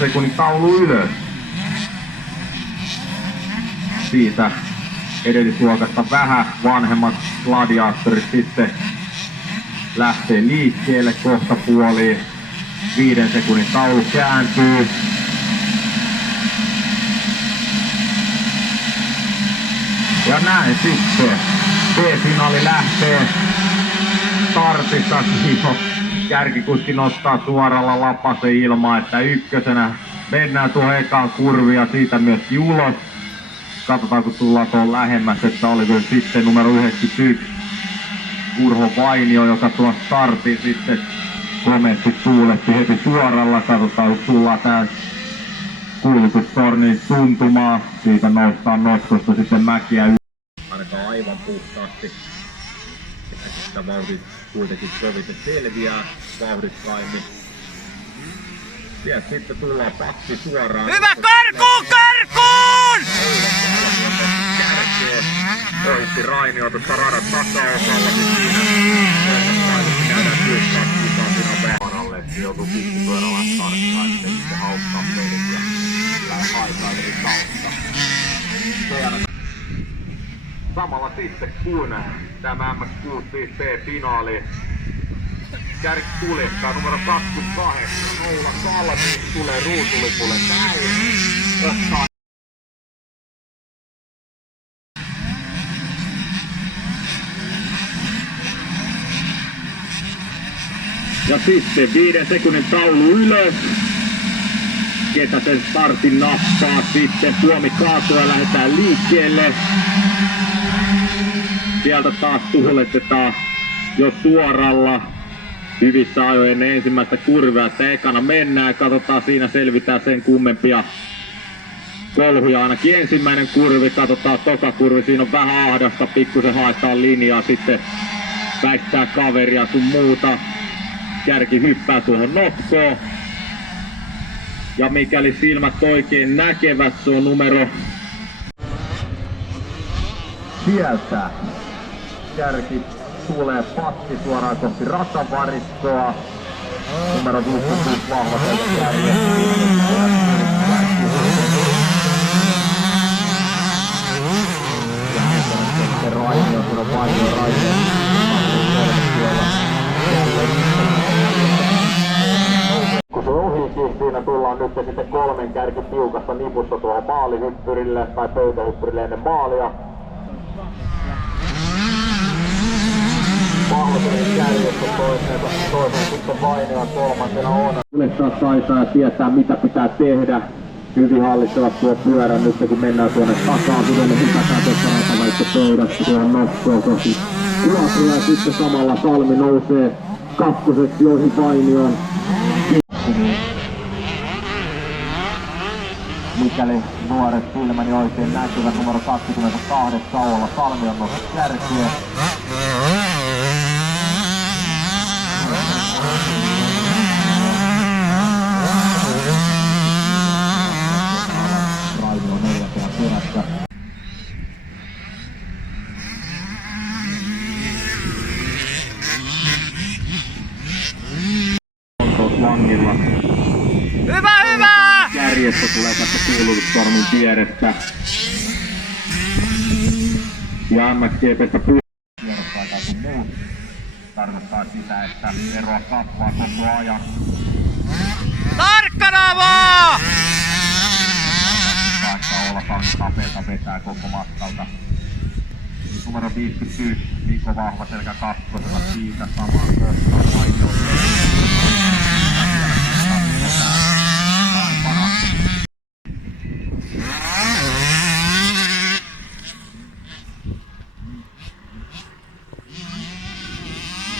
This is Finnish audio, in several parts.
sekunnin taulu ylös. Siitä edellisluokasta vähän vanhemmat gladiaattorit sitten lähtee liikkeelle kohta puoliin. 5 sekunnin taulu kääntyy. Ja näin sitten B-finaali lähtee startissa. Kärkikuski nostaa suoralla lapasen ilmaa, että ykkösenä mennään tuohon ekaan kurviin ja siitä myös ulos. Katsotaan kun tullaan tuohon lähemmäs, että oliko sitten numero 91 Urho Vainio, joka tuon startin sitten komeasti tuuletti heti suoralla. Katsotaan kun tullaan tää kuulutustornin tuntumaan. Siitä noustaan nostosta sitten mäkiä ainakaan aivan puhtaasti. Että vauhdit kuitenkin koviten selviää vauhdikkaimmin. Sieltä sitten tullaan pakki suoraan. Hyvä karkuun! Karkuun! Kärkee. Ohitti Rainio tuossa radan takaosalla. Käydään työkkään kisaa siinä vähänalle. Joutuu pikkupyörällä tarkkaan, ettei sitten haukkaa pelit ja haitailevi kautta. Samalla sitten kun tämä M65 B-finaali kärki kuljettaa numero 28 Oula Salmi tulee ruutulipulle näin. Ja sitten 5 sekunnin taulu ylös. Ketä sen startin nappaa sitten Suomi kaatuu ja lähdetään liikkeelle. Sieltä taas tuuletetaan jo suoralla hyvissä ajoin ennen ensimmäistä kurvia, että ekana mennään. Katsotaan, siinä selvitään sen kummempia kolhuja. Ainakin ensimmäinen kurvi, katsotaan toka kurvi. Siinä on vähän ahdasta, pikkusen haetaan linjaa, sitten väistää kaveria sun muuta. Kärki hyppää tuohon notkoon. Ja mikäli silmät oikein näkevät, se on numero... Sieltä kärki tulee patti suoraan kohti ratavarikkoa. Numero 56 vahva sieltä kärjestä. Ja Rainio, kun on Vainio Rainio. Kun se ohikin, siinä tullaan nyt sitten 3 kärki tiukasta nipussa tuohon maalihyppyrille tai pöytähyppyrille ennen maalia. Vahvaisen kärjestä toiseen sitten Vainio kolmantena on. Kuljettaa taitaa ja tietää mitä pitää tehdä. Hyvin hallitsevat tuo pyörän nyt kun mennään tuonne takaa. Kuten me hypätään tuossa ratavaista pöydästä tuohon nostoon kohti Kuopioon. Ja sitten samalla Salmi nousee kakkoseksi ohi Vainioon. Mikäli nuoret silmäni oikein näkyvät, numero 28 Oula Salmi on noussut kärkeen. Rainio on 4 perässä. Vangilla. Hyvä, hyvä! Kärjestä tulee tästä kuulutustormin vierestä. Ja MXGP:stä kierrosta aikaa kuin muut. Tarkoittaa sitä, että eroa kasvaa koko ajan. Tarkkana vaan! Vaikka olla kapeeta vetää koko matkalta. Numero 51 Mikko Vahvaselkä kakkosella siitä samaan kohtaan Vainio.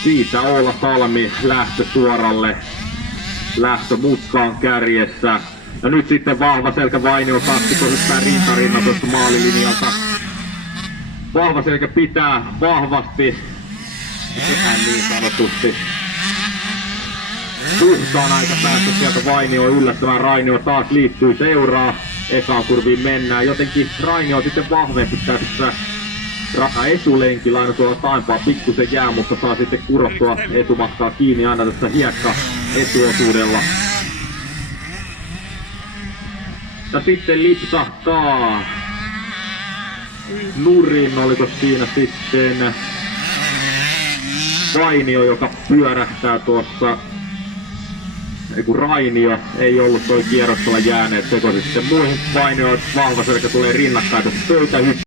Siitä Oula Salmi lähtö suoralle, lähtö mutkaan kärjessä. Ja nyt sitten Vahvaselkä Vainio taktiko hyppää rintarinnan tuosta maalilinjalta. Vahvaselkä pitää vahvasti, niin sanotusti, puhtaan aika päästä sieltä Vainio yllättävän. Rainio taas liittyy seuraa. Ekaan kurviin mennään. Jotenkin Rainio sitten vahvempi tässä etulenkillä, aina tuolla taimpaa pikkusen jää, mutta saa sitten kurottua etumatkaa kiinni aina tässä hiekka etuosuudella. Ja sitten lipsahtaa nurin, oliko siinä sitten Vainio, joka pyörähtää tuossa. Ei kun Rainio, ei ollut toi kierroksella jääneet sekoisin sitten muihin. Vainio vahva selkä tulee rinnakkain tuossa pöytähyppyssä.